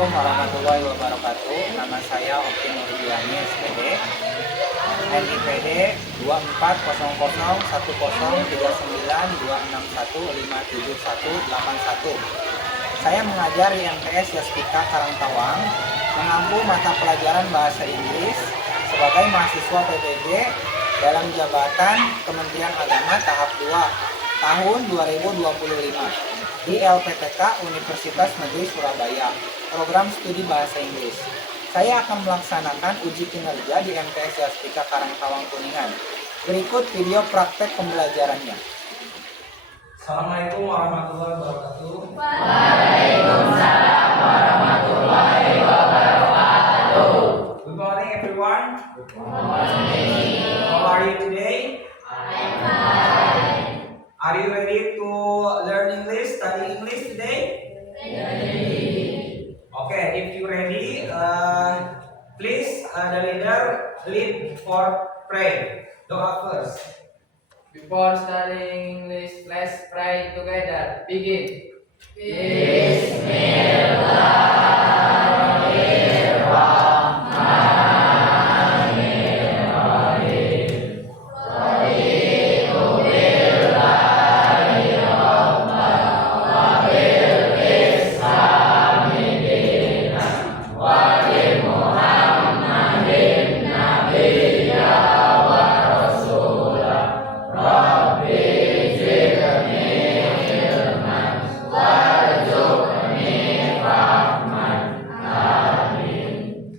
Assalamualaikum warahmatullahi wabarakatuh. Nama saya Opti Nurdiani SPD, NIPD 2400103926157181. Saya mengajar di MTS Yaspika Karangtawang, mengampu mata pelajaran bahasa Inggris sebagai mahasiswa PBG dalam jabatan Kementerian Agama tahap 2 tahun 2025 di LPTK Universitas Negeri Surabaya, program studi bahasa Inggris. Saya akan melaksanakan uji kinerja di MTS Yaspika Karangtawang Kuningan. Berikut video praktek pembelajarannya. Assalamualaikum warahmatullahi wabarakatuh. Waalaikumsalam warahmatullahi wabarakatuh. Good morning everyone. Good morning. How are you today? I'm fine. Are you ready to learn English, study English today? Ready. Okay, if you ready, please the leader lead for pray. Doa first. Before studying English, let's pray together. Begin.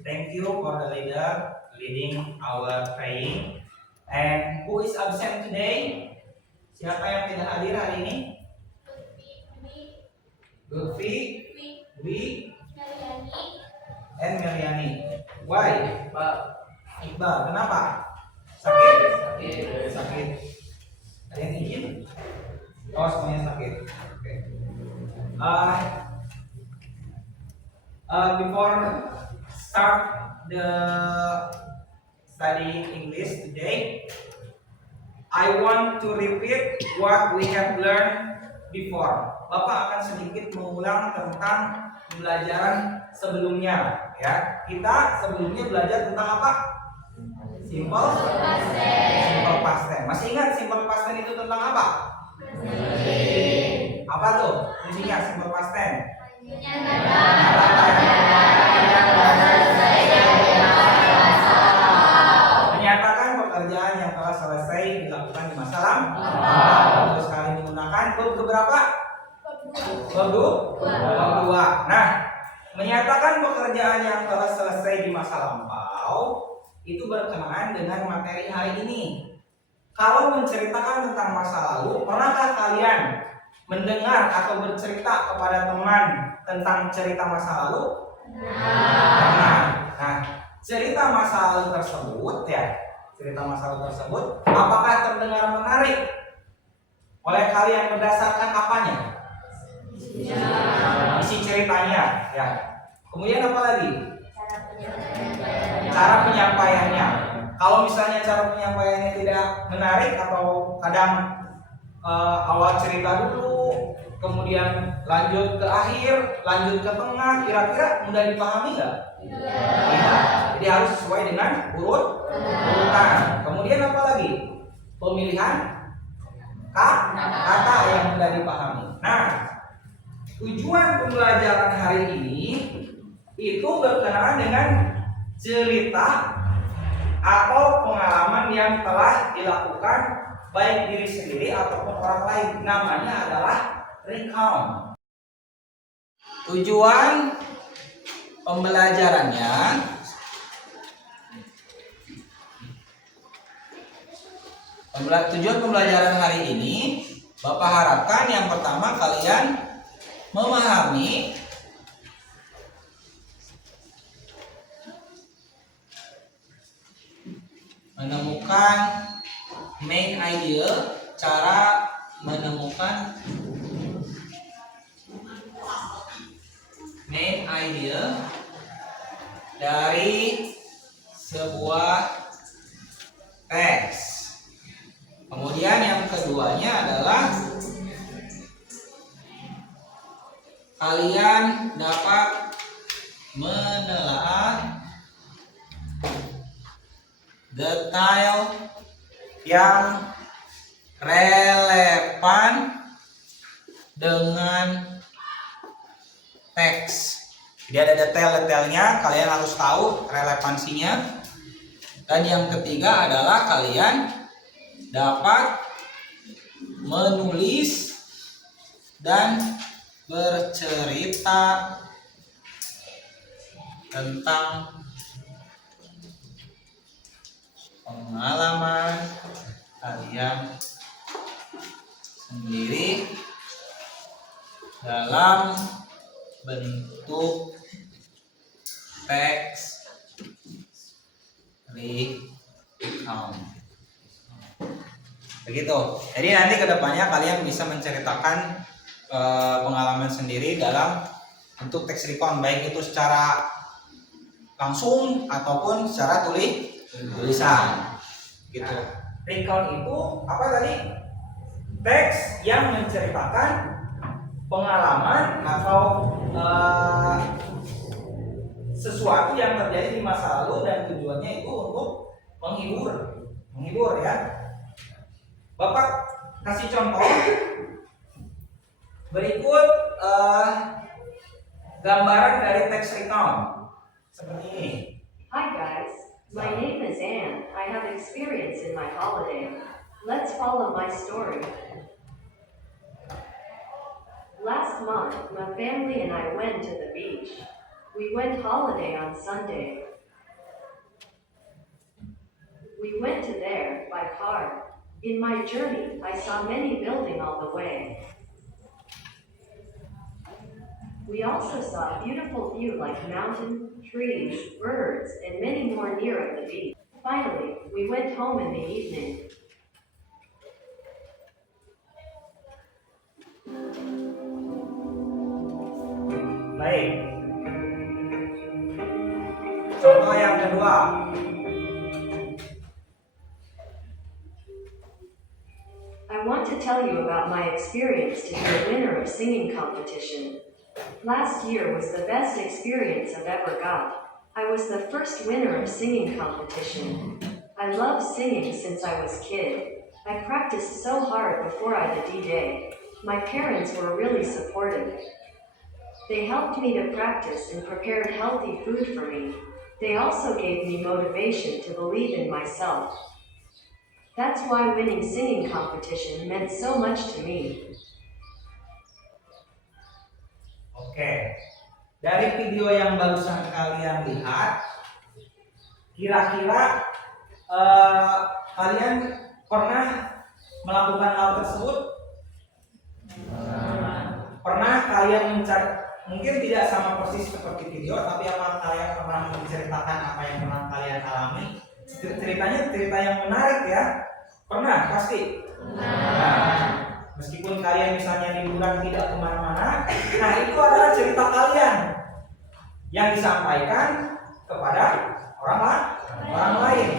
Thank you for the leader leading our praying. And who is absent today? Siapa yang tidak hadir hari ini? Lutfi, Dwi, and Meliani. Why? Pak. Iqbal, kenapa? Sakit? Sakit. Sakit. Ada yang izin? Oh, semuanya sakit. Oke. Before start the studying English today, I want to repeat what we have learned before. Bapak akan sedikit mengulang tentang pembelajaran sebelumnya, ya. Kita sebelumnya belajar tentang apa? Simple past tense. Masih ingat simple past tense itu tentang apa? Apa tuh? Fungsinya simple past tense. Menyatakan pekerjaan yang telah selesai dilakukan di masa lampau. Terus kali menggunakan verb keberapa? Verb 2. Nah, menyatakan pekerjaan yang telah selesai di masa lampau itu berkenaan dengan materi hari ini. Kalau menceritakan tentang masa lalu, pernahkah kalian mendengar atau bercerita kepada teman tentang cerita masa lalu? Pernah. Nah, cerita masa lalu tersebut apakah terdengar menarik oleh kalian berdasarkan apanya? Isi ceritanya, ya. Kemudian apa lagi? Cara penyampaiannya. Kalau misalnya cara penyampaiannya tidak menarik atau kadang awal cerita dulu, kemudian lanjut ke akhir, lanjut ke tengah, kira-kira mudah dipahami nggak? Tidak. Jadi harus sesuai dengan urutan. Kemudian apa lagi? Pemilihan kata yang mudah dipahami. Nah, tujuan pembelajaran hari ini itu berkenaan dengan cerita atau pengalaman yang telah dilakukan baik diri sendiri ataupun orang lain. Namanya adalah recount. Tujuan pembelajarannya hari ini, Bapak harapkan yang pertama kalian memahami menemukan main idea, cara menemukan main idea dari sebuah teks. Kemudian yang keduanya adalah kalian dapat menelaah detail yang relevan dengan teks. Jadi ada detail-detailnya, kalian harus tahu relevansinya. Dan yang ketiga adalah kalian dapat menulis dan bercerita tentang pengalaman kalian sendiri dalam bentuk teks recount. Begitu. Jadi nanti kedepannya kalian bisa menceritakan pengalaman sendiri dalam bentuk teks recount, baik itu secara langsung ataupun secara tulisan. Gitu. Recount itu apa tadi? Teks yang menceritakan pengalaman atau sesuatu yang terjadi di masa lalu dan tujuannya itu untuk menghibur ya. Bapak kasih contoh berikut gambaran dari teks recount seperti ini. Hi guys, my name is Anne. I have experience in my holiday. Let's follow my story. Last month, my family and I went to the beach. We went holiday on Sunday. We went to there by car. In my journey, I saw many buildings all the way. We also saw a beautiful view like mountain, trees, birds, and many more near of the beach. Finally, we went home in the evening. Baik. Contoh yang kedua. I want to tell you about my experience to be a winner of singing competition. Last year was the best experience I've ever got. I was the first winner of singing competition. I love singing since I was kid. I practiced so hard before the D-Day. My parents were really supportive. They helped me to practice and prepared healthy food for me. They also gave me motivation to believe in myself. That's why winning singing competition meant so much to me. Oke. Dari video yang barusan kalian lihat, kira-kira kalian pernah melakukan hal tersebut? Pernah kalian mencari, mungkin tidak sama persis seperti video, tapi apa kalian pernah menceritakan apa yang pernah kalian alami? Ceritanya cerita yang menarik ya. Pernah pasti. Nah, meskipun kalian misalnya liburan tidak kemana-mana, nah itu adalah cerita kalian yang disampaikan kepada orang lain.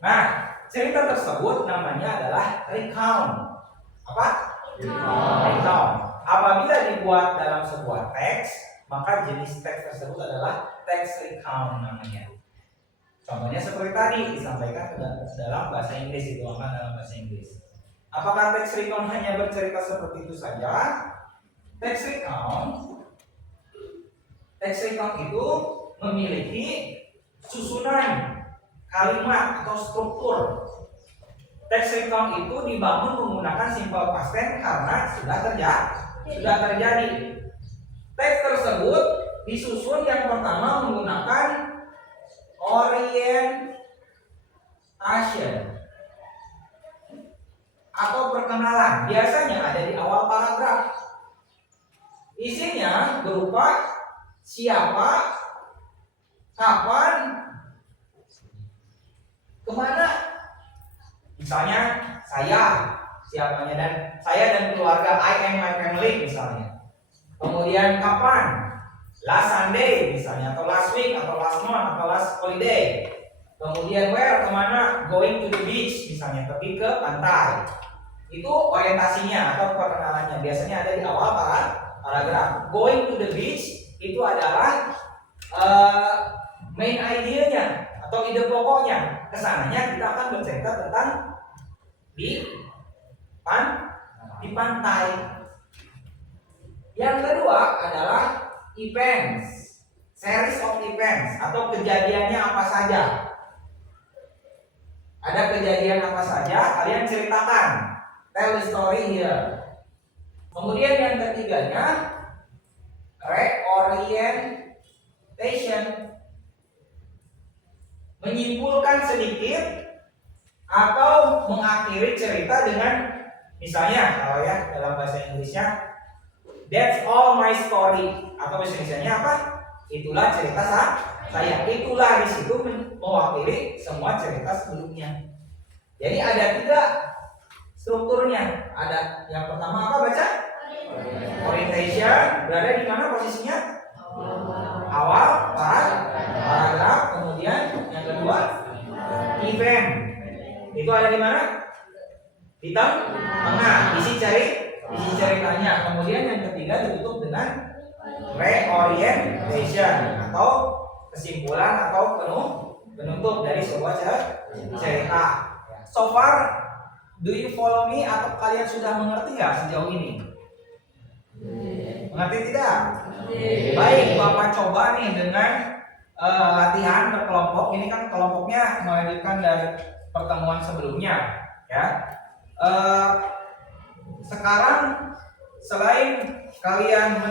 Nah, cerita tersebut namanya adalah recount. Apa? Recount. Apabila dibuat dalam sebuah teks, maka jenis teks tersebut adalah teks recount namanya. Contohnya seperti tadi disampaikan dalam bahasa Inggris, dituangkan dalam bahasa Inggris. Apakah teks recount hanya bercerita seperti itu saja? Teks recount itu memiliki susunan kalimat atau struktur. Teks recount itu dibangun menggunakan simple past tense karena sudah terjadi. Teks tersebut disusun yang pertama menggunakan orientation atau perkenalan, biasanya ada di awal paragraf. Isinya berupa siapa, kapan, kemana. Misalnya saya, siapanya, dan saya dan keluarga, I and my family misalnya. Kemudian kapan, last Sunday misalnya, atau last week, atau last month, atau last holiday. Kemudian where, kemana, going to the beach misalnya, pergi ke pantai. Itu orientasinya atau perkenalannya, biasanya ada di awal paragraf. Going to the beach itu adalah main idenya atau ide pokoknya. Kesananya kita akan bercerita tentang di pantai. Yang kedua adalah events, series of events atau kejadiannya apa saja. Ada kejadian apa saja, kalian ceritakan. Tell the story here. Kemudian yang ketiganya reorientation, menyimpulkan sedikit atau mengakhiri cerita dengan misalnya kalau ya dalam bahasa Inggrisnya that's all my story, atau bahasa Inggrisnya apa? Itulah cerita saya. Itulah di situ mewakili semua cerita sebelumnya. Jadi ada 3 strukturnya. Ada yang pertama apa baca? Orientation, berada di mana posisinya? Awal paragraf. Kemudian yang kedua event, itu ada di mana? Di tengah. Isi ceritanya. Kemudian yang ketiga ditutup dengan reorientation atau kesimpulan atau penutup dari sebuah cerita. So far, do you follow me atau kalian sudah mengerti nggak sejauh ini? Mengerti tidak? Baik, Bapak coba nih dengan latihan berkelompok. Ini kan kelompoknya melanjutkan dari pertemuan sebelumnya, ya. Sekarang selain kalian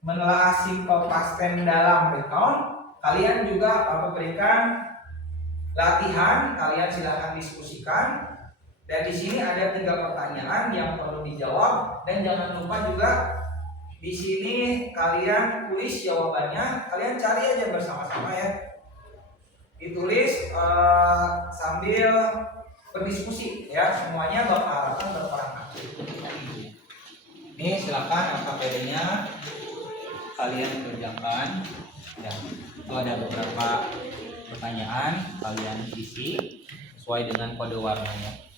menelaah simple past tense dalam recount, kalian juga Bapak berikan latihan. Kalian silahkan diskusikan. Dan di sini ada 3 pertanyaan yang perlu dijawab, dan jangan lupa juga di sini kalian tulis jawabannya. Kalian cari aja bersama-sama ya. Ditulis sambil berdiskusi ya. Semuanya bakal berperan aktif. Ini silakan AKPD-nya kalian kerjakan. Ya, itu ada beberapa pertanyaan, kalian isi sesuai dengan kode warnanya.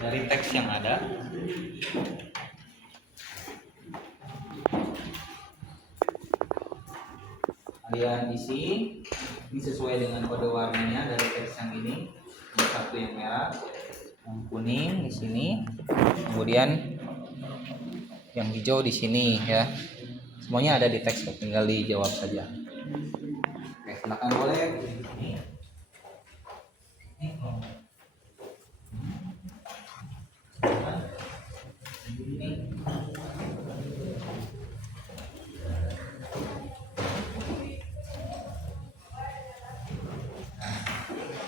Dari teks yang ada, kalian isi ini sesuai dengan kode warnanya dari teks yang ini. Yang satu yang merah, yang kuning di sini, kemudian yang hijau di sini ya. Semuanya ada di teks, tinggal dijawab saja. Oke, silakan boleh.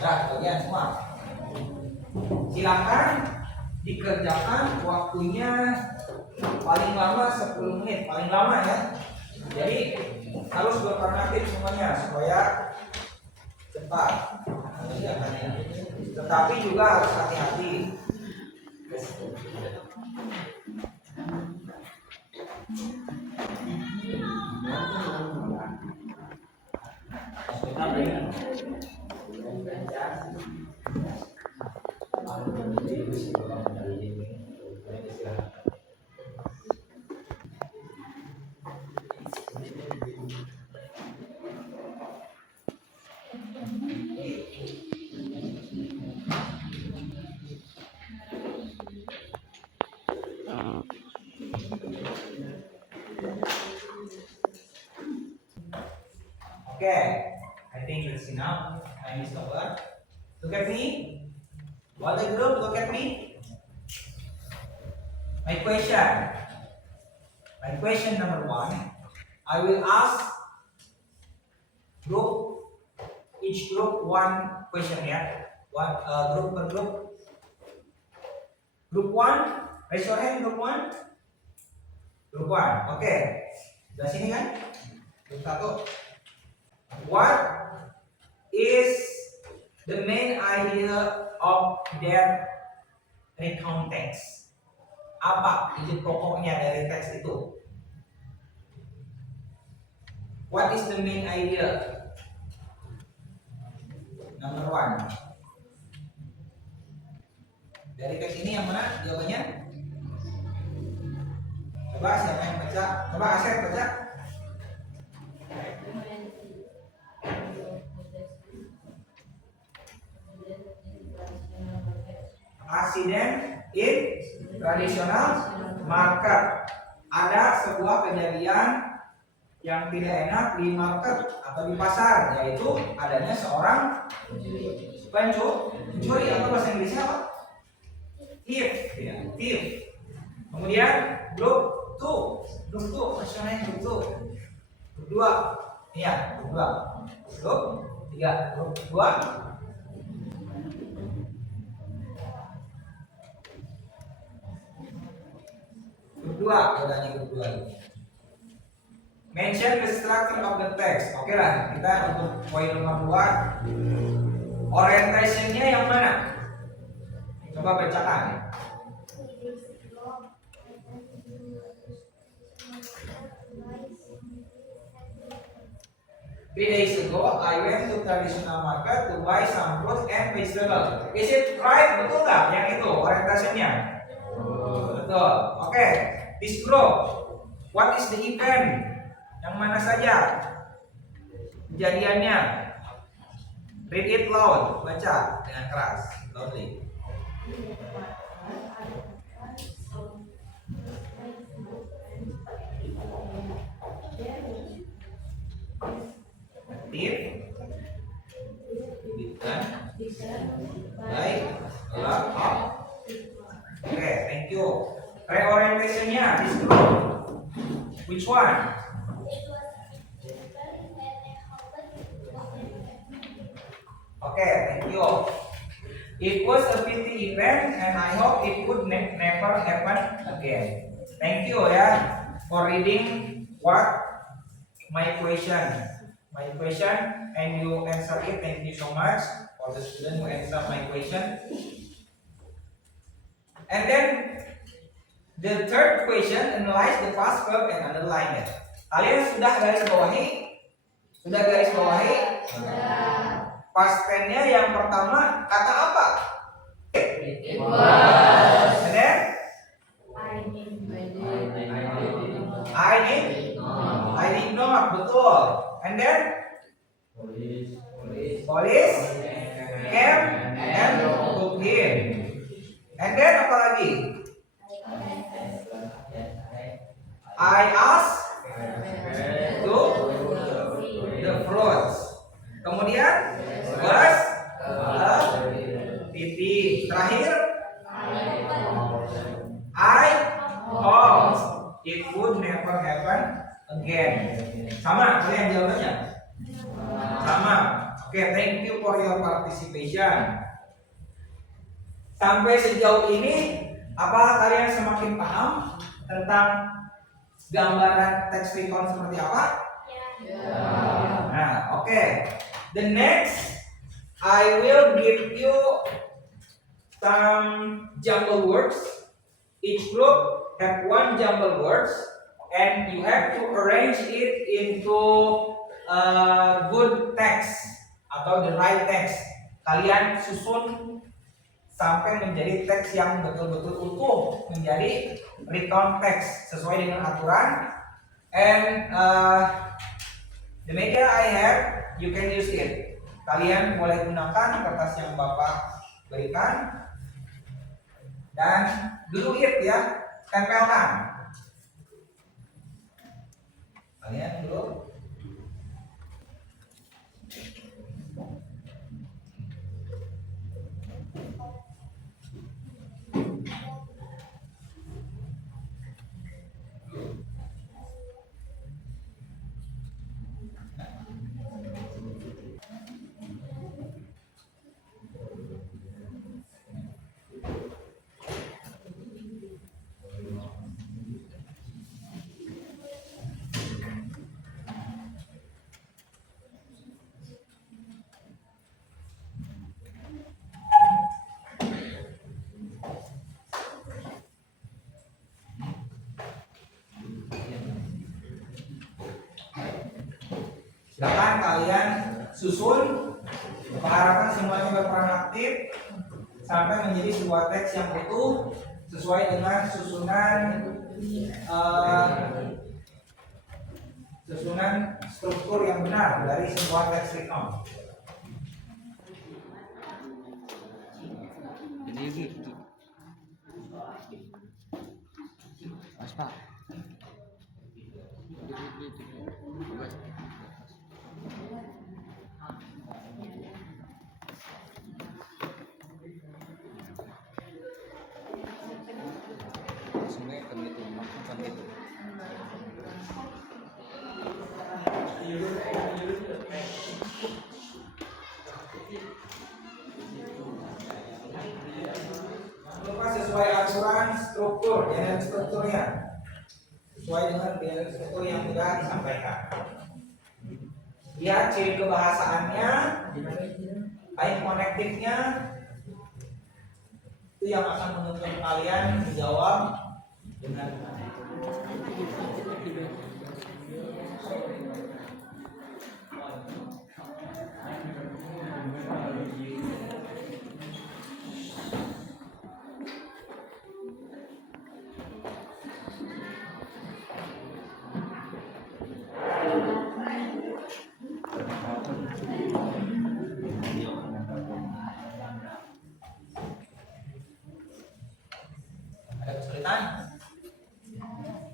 Nah, kalian semua silakan dikerjakan, waktunya paling lama 10 menit, paling lama ya. Jadi harus berperan aktif semuanya supaya cepat mengerjakannya. Tetapi juga harus hati-hati. Okay, I think that's enough. Time is over. Look at me. What the group? Look at me. My question number 1. I will ask each group 1 question ya. Group per group. Group 1, raise your hand. Group 1. Group 1. Oke. Dari sini kan? Group 1. What is the main idea of their recount text? Apa ide pokoknya dari teks itu? What is the main idea? Number 1. Dari teks ini yang mana jawabannya? Coba siapa yang baca? Coba Asep baca. Accident in traditional market. Ada sebuah kejadian yang tidak enak di market atau di pasar, yaitu adanya seorang pencuri atau bahasa Inggrisnya apa? Thief, ya, thief. Kemudian grup 2, maksudnya grup 2, iya, grup 3, grup 2. Kedua, adanya kedua. Mention the structure of the text. Oke lah, kita untuk poin nomor 2. Orientationnya yang mana? Coba bacakan. 3 days ago, I went to traditional market to buy some fruit and vegetables. Is it right? Betul nggak? Yang itu orientasinya? Betul. Oke. This group, what is the event? Yang mana saja kejadiannya? Read it loud. Baca dengan keras. Loudly. Aktif, baik, gelap, up. Oke, thank you. Reorientationnya this group. Which one? Oke, thank you. It was a pity event and I hope it would never happen again. Thank you ya for reading my question and you answer it. Thank you so much for the student who answer my question. And then the third question, analyze the past verb and underline it. Kalian sudah garis bawahi? Past tense-nya yang pertama kata apa? It was. And then I did not, betul. And then police came and took him. And then apa lagi? I asked to the fruits. Kemudian was a pity. Terakhir I hope it would never happen again. Sama kalian jawabannya? Sama. Oke, thank you for your participation. Sampai sejauh ini, apakah kalian semakin paham tentang gambaran teks recon seperti apa? Nah, oke. The next, I will give you some jumble words. Each group have one jumble words, and you have to arrange it into a good text atau the right text. Kalian susun sampai menjadi teks yang betul-betul utuh, menjadi written text sesuai dengan aturan. And the media I have, you can use it. Kalian boleh gunakan kertas yang Bapak berikan dan glue it ya, tempelkan. Kalian glue. Silakan kalian susun. Mengharapkan semuanya berperan aktif sampai menjadi sebuah teks yang utuh sesuai dengan susunan susunan struktur yang benar dari sebuah teks recount. Lupa sesuai aturan struktur, dengan strukturnya sesuai dengan biaya struktur yang sudah disampaikan. Lihat ciri kebahasaannya, baik konektifnya, itu yang akan menuntun kalian menjawab dengan benar. Ada kesulitan?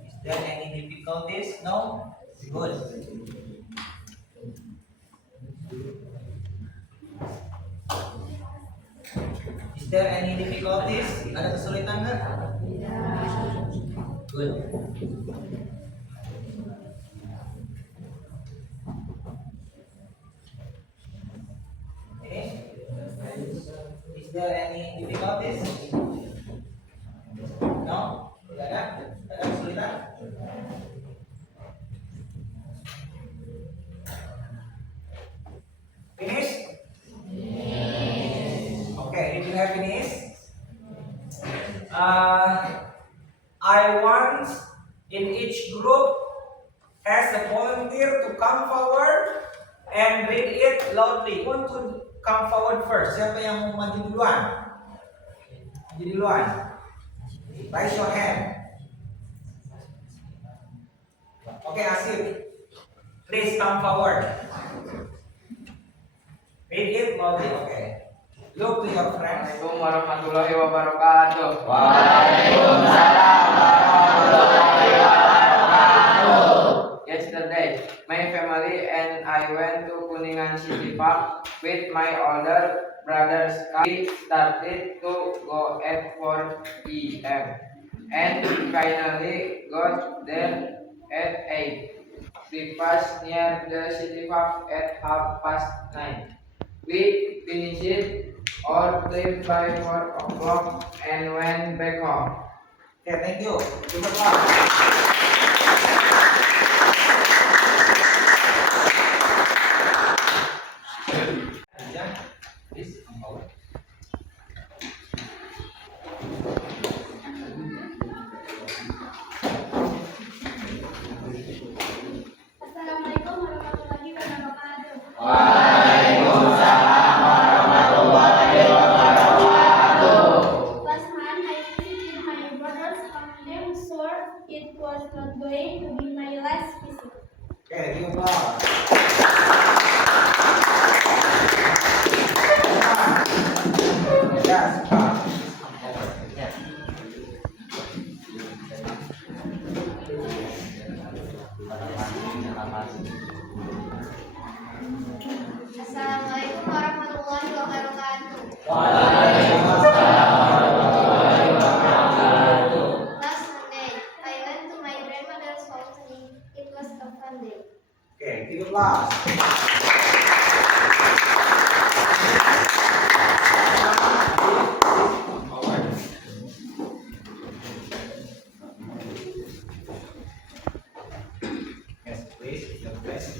Is there any difficulties? No? Good. Is there any difficulties? Ada kesulitan nggak? Good. Okay. Is there any difficulties? No? Tidak ada? Tidak ada kesulitan? Finish? Okay, did you have finish? I want in each group as a volunteer to come forward and read it loudly. Want to come forward first? Siapa yang mau maju duluan? Maju duluan. Raise your hand. Okay, Asif. Please come forward. Read it loudly. Okay. Look to your friends. Assalamualaikum warahmatullahi wabarakatuh. Waalaikumsalam warahmatullahi wabarakatuh. Yesterday, my family and I went to Kuningan City Park with my older brothers. We started to go at 4 p.m. and finally got there at 8. We passed near the city park at 9:30. We finished our trip by 4 o'clock and went back home. Okay, thank you. Super class. Please come forward. Assalamualaikum warahmatullahi wabarakatuh. Waalaikumsalam warahmatullahi wabarakatuh. Last month I visited my brother's home, so it was not going to be my last visit. Okay, give applause. Yes, Assalamualaikum warahmatullahi wabarakatuh. Last Monday I went to my grandmother's house and it was a fun day. Okay, give applause. Yes, please, your place.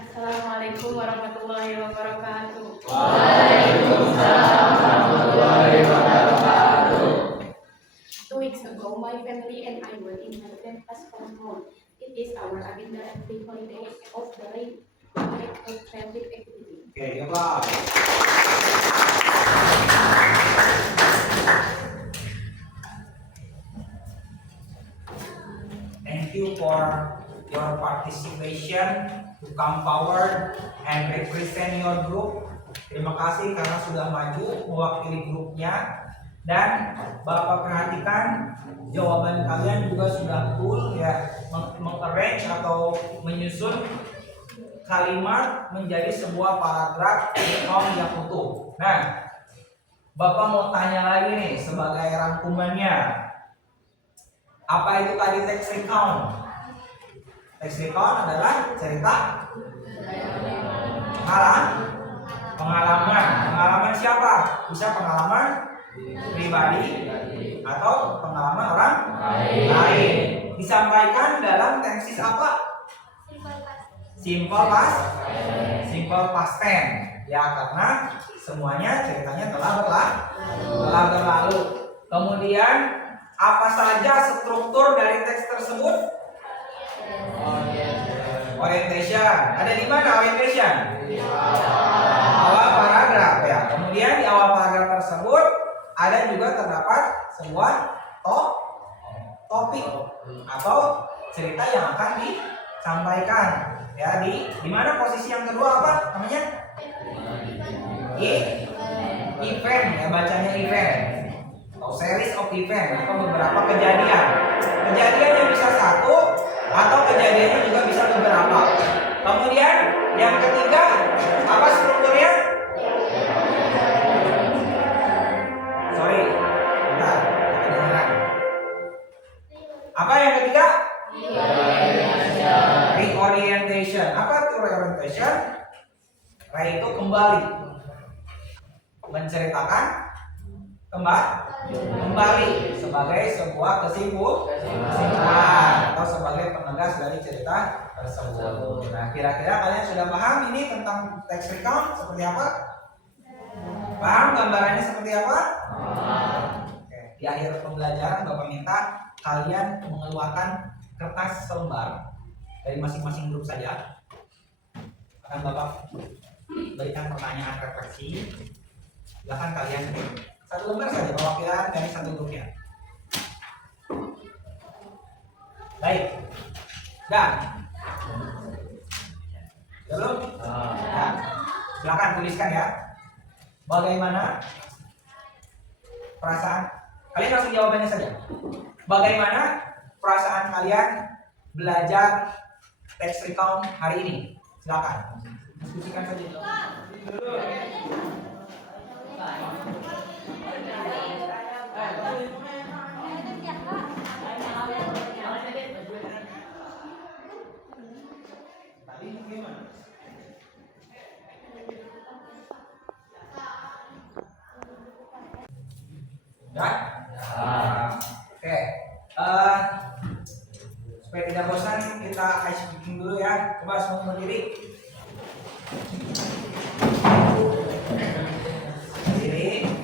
Assalamualaikum warahmatullahi wabarakatuh. Waalaikumsalam warahmatullahi wabarakatuh. 2 weeks ago, my family and I were in my grandpa's home. It is our agenda every holiday of the rain to make a traffic activity. Okay, give applause. your participation to come forward and represent your group. Terima kasih karena sudah maju mewakili grupnya. Dan Bapak perhatikan jawaban kalian juga sudah full ya, mengarrange atau menyusun kalimat menjadi sebuah paragraf yang utuh. Nah, Bapak mau tanya lagi nih sebagai rangkumannya. Apa itu tadi text recount? Text recount adalah cerita pengalaman. Pengalaman siapa? Bisa pengalaman pribadi atau pengalaman orang lain. Disampaikan dalam tenses apa? Simple past tense. Ya, karena semuanya ceritanya telah berlalu. Kemudian apa saja struktur dari teks tersebut? Orientation. Ada di mana orientation? Awal paragraf ya. Kemudian di awal paragraf tersebut ada juga terdapat sebuah topik atau cerita yang akan disampaikan. Ya, di mana posisi yang kedua apa namanya? Event ya, bacanya event atau series of event atau beberapa kejadian. Kejadiannya bisa satu atau kejadiannya juga bisa beberapa. Kemudian yang ketiga apa strukturnya? Sorry, bentar, kedengeran. Apa yang ketiga? Reorientation. Apa itu reorientation? Re itu kembali, menceritakan kembali sebagai sebuah kesimpulan atau sebagai penegas dari cerita tersebut. Nah, kira-kira kalian sudah paham ini tentang text recount seperti apa? Paham gambarannya seperti apa? Oke. Di akhir pembelajaran Bapak minta kalian mengeluarkan kertas selembar dari masing-masing grup saja. Akan Bapak berikan pertanyaan refleksi. Silakan kalian satu lembar saja perwakilan dari satu grupnya. Baik. Dan belum? Ya. Silakan tuliskan ya. Bagaimana perasaan kalian, langsung jawabannya saja. Bagaimana perasaan kalian belajar text recount hari ini? Silakan. Diskusikan saja. Oke. Supaya tidak bosan kita ice breaking dulu ya. Coba semua berdiri.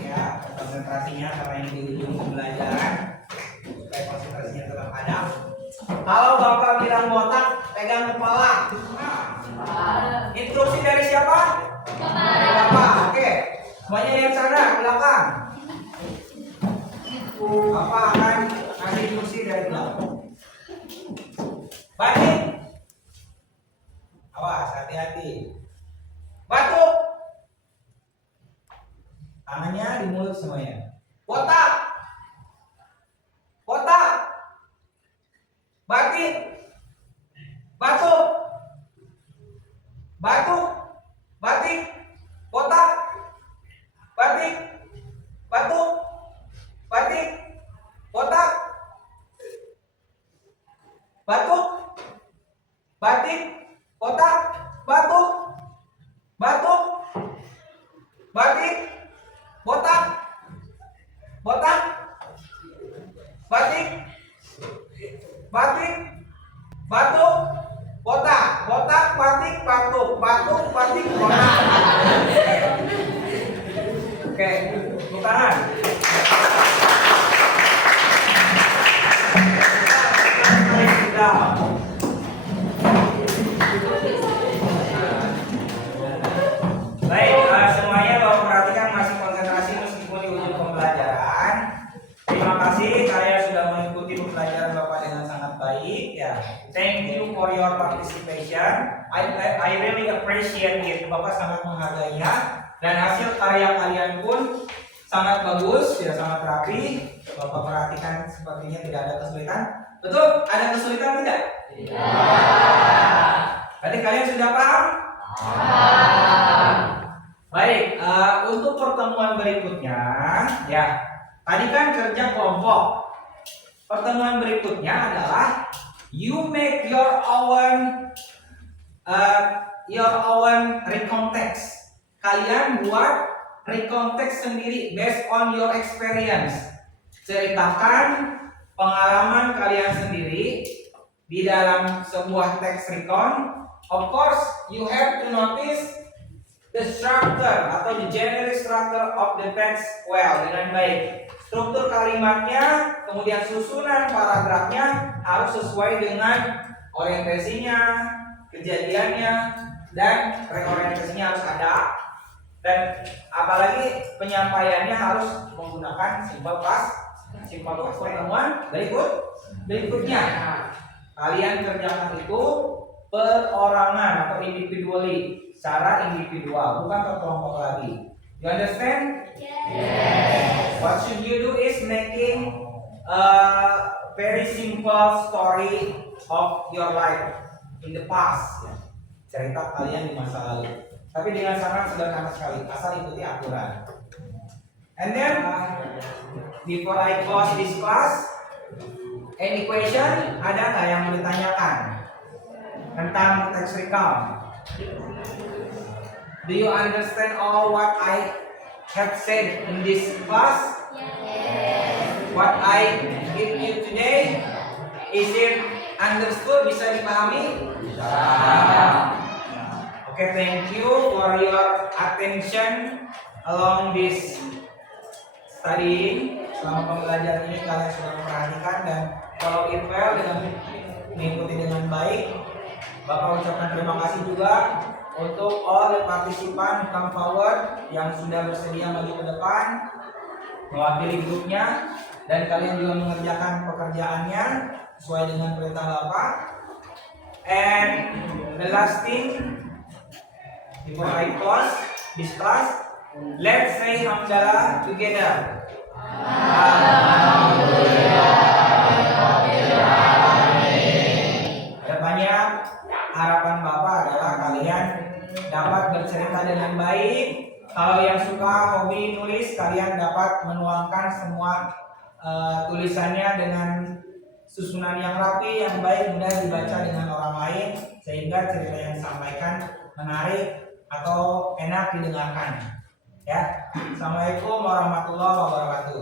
Ya, konsentrasinya karena ini di ujung pembelajaran, supaya konsentrasinya tetap ada. Kalau Bapak bilang botak, pegang kepala. Instruksi dari siapa? Dari Bapak. Oke. Semuanya lihat sana belakang. Bapak akan kasih instruksi dari belakang. Balik. Awas, hati-hati. Batuk. Tangannya di mulut semuanya. Botak. Botak. Batik. Batuk. Batuk. Batik. Botak. Batik. Batuk. Batik. Botak. Batuk. Batik. Botak. Batuk. Batuk. Batik. Botak. Botak. Batik. Batik. Batuk. Botak. Botak. Batik. Batuk. Batuk. Batik. Botak. Oke, tepuk tangan. Baik, semuanya Bapak perhatikan masih konsentrasi meskipun di ujung pembelajaran. Terima kasih kalian sudah mengikuti pembelajaran Bapak dengan sangat baik ya. Thank you for your your participation. I really appreciate it. Bapak sangat menghargainya. Dan hasil karya kalian pun sangat bagus, ya sangat rapi. Bapak perhatikan sepertinya tidak ada kesulitan. Betul? Ada kesulitan tidak? Tidak. Tadi kalian sudah paham? Baik, untuk pertemuan berikutnya, ya tadi kan kerja kelompok. Pertemuan berikutnya adalah you make your own recon text. Kalian buat recon text sendiri based on your experience. Ceritakan pengalaman kalian sendiri di dalam sebuah teks recon. Of course, you have to notice the structure atau the generic structure of the text well, dengan baik. Struktur kalimatnya, kemudian susunan paragrafnya harus sesuai dengan orientasinya, kejadiannya, dan reorientasinya harus ada. Dan apalagi penyampaiannya harus menggunakan simple past pertemuan berikutnya. Kalian kerjakan itu perorangan atau individually, secara individual, bukan terkelompok lagi. You understand? Yes. What should you do is making a very simple story of your life in the past. Cerita kalian di masa lalu. Tapi dengan sangat sederhana sekali, asal ikuti aturan. And then, before I close this class, any question? Ada nggak yang mau ditanyakan tentang text recount? Do you understand all what I have said in this class? Yes. What I give you today, is it understood? Bisa dipahami? Okay, thank you for your attention along this studying. Selama pembelajaran ini kalian sudah memperhatikan dan follow it well dengan mengikuti dengan baik. Bapak ucapkan terima kasih juga untuk all the partisipan come forward yang sudah bersedia maju ke depan mewakili grupnya, dan kalian juga mengerjakan pekerjaannya sesuai dengan perintah Bapak. And the last thing, before I close this class, let's say hamdalah together. Ada banyak harapan Bapak adalah kalian dapat bercerita dengan baik. Kalau yang suka hobi nulis, kalian dapat menuangkan semua tulisannya dengan susunan yang rapi, yang baik, mudah dibaca dengan orang lain, sehingga cerita yang disampaikan menarik atau enak didengarkan. Ya, Assalamualaikum warahmatullahi wabarakatuh.